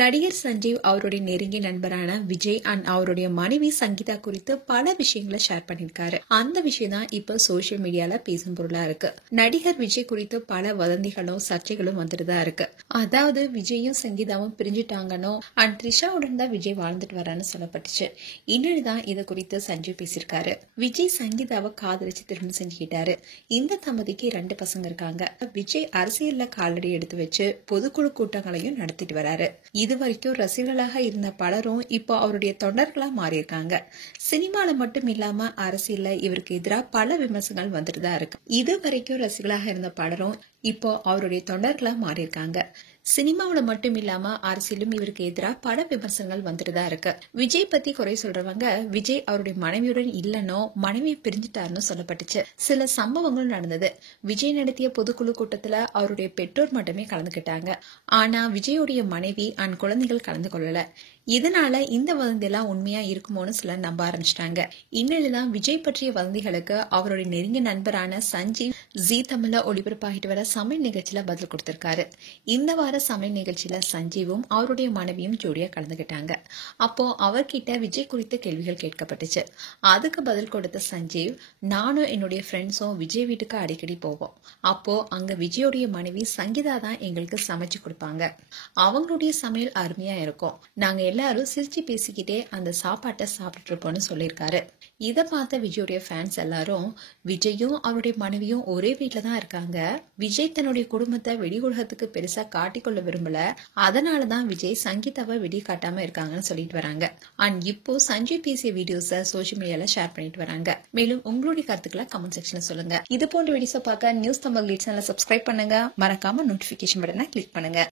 நடிகர் சஞ்சீவ் அவருடைய நெருங்கிய நண்பரான விஜய் அண்ட் அவருடைய மனைவி சங்கீதா குறித்து பல விஷயங்களை ஷேர் பண்ணிருக்காரு. அந்த விஷயம் தான் இப்ப சோசியல் மீடியால பேசும் பொருளா இருக்கு. நடிகர் விஜய் குறித்து பல வதந்திகளும் சர்ச்சைகளும் வந்துட்டுதான் இருக்கு. அதாவது விஜயும் சங்கீதாவும் பிரிஞ்சுட்டாங்கன்னு அண்ட் த்ரிஷாவுடன் தான் விஜய் வாழ்ந்துட்டு வரான்னு சொல்லப்பட்டுச்சு. இன்னொருதான் இது குறித்து சஞ்சீவ் பேசியிருக்காரு. விஜய் சங்கீதாவை காதலிச்சு திருமணம் செஞ்சுக்கிட்டாரு. இந்த தம்பதிக்கு 2 பசங்க இருக்காங்க. விஜய் அரசியல்ல காலடி எடுத்து வச்சு பொதுக்குழு கூட்டங்களையும் நடத்திட்டு வராரு. இதுவரைக்கும் ரசிகர்களாக இருந்த பலரும் இப்போ அவருடைய தொண்டர்களா மாறி இருக்காங்க. சினிமால மட்டும் இல்லாம அரசியல்ல இவருக்கு எதிராக பல விமர்சனங்கள் வந்துட்டு தான் இருக்கு. இதுவரைக்கும் ரசிகர்களாக இருந்த பலரும் இப்போ அவருடைய தொண்டர்களா மாறி இருக்காங்க. சினிமாவில மட்டும் இல்லாம அரசியலும் இவருக்கு எதிராக பல விமர்சனங்கள் வந்துட்டு தான் இருக்கு. விஜய் பத்தி குறை சொல்றவங்க விஜய் அவருடைய மனைவியுடன் இல்லனோ மனைவியை பிரிஞ்சுட்டாருன்னு சொல்லப்பட்டுச்சு. சில சம்பவங்கள் நடந்தது. விஜய் நடத்திய பொதுக்குழு கூட்டத்துல அவருடைய பெற்றோர் மட்டுமே கலந்துகிட்டாங்க. ஆனா விஜயுடைய மனைவி அண்ட் குழந்தைகள் கலந்து கொள்ளல. இதனால இந்த வதந்தி எல்லாம் உண்மையா இருக்குமோன்னு சிலர் நம்ப ஆரம்பிச்சிட்டாங்க. இன்னும் விஜய் பற்றிய வதந்திகளுக்கு அவருடைய நெருங்கிய நண்பரான சஞ்சீவ் ஜீ தமிழ்ல ஒளிபரப்பாகிட்டு வர சமையல் நிகழ்ச்சியில பதில் கொடுத்திருக்காரு. இந்த வார சமையல் நிகழ்ச்சியில சஞ்சீவும் அவருடைய மனைவியும் ஜோடியா கலந்துகிட்டாங்க. அப்போ அவர்கிட்ட விஜய் குறித்த கேள்விகள் கேட்கப்பட்டுச்சு. அதுக்கு பதில் கொடுத்த சஞ்சீவ், நானும் என்னுடைய ஃப்ரெண்ட்ஸும் விஜய் வீட்டுக்கு அடிக்கடி போவோம். அப்போ அங்க விஜயோடைய மனைவி சங்கீதா தான் எங்களுக்கு சமைச்சு கொடுப்பாங்க. அவங்களுடைய சமையல் அருமையா இருக்கும். நாங்க எல்லாரும் சிரிச்சு பேசிக்கிட்டே அந்த சாப்பாட்டை சாப்பிட்டு இருப்போம்னு சொல்லியிருக்காரு. இதை பார்த்த விஜயோடைய ஃபேன்ஸ் எல்லாரும், விஜயும் அவருடைய மனைவியும் ஒரே வீட்டுல தான் இருக்காங்க. விஜய் தன்னுடைய குடும்பத்தை வெளி உலகத்துக்கு பெருசா காட்டிக்கொள்ள விரும்பல. அதனாலதான் விஜய் சங்கீதாவை வெளியே காட்டாம இருக்காங்கன்னு சொல்லிட்டு வராங்க. அண்ட் இப்போ சஞ்சீவ் பேசிய வீடியோஸை சோசியல் மீடியால ஷேர் பண்ணிட்டு வராங்க. மேலும் உங்களுடைய கருத்துக்களை கமெண்ட் செக்ஷன்ல சொல்லுங்க. இது போன்ற வீடியோஸை பார்க்க நியூஸ் தமிழ் சேனலை சப்ஸ்கிரைப் பண்ணுங்க. மறக்காம நோட்டிபிகேஷன் பட்டனை கிளிக் பண்ணுங்க.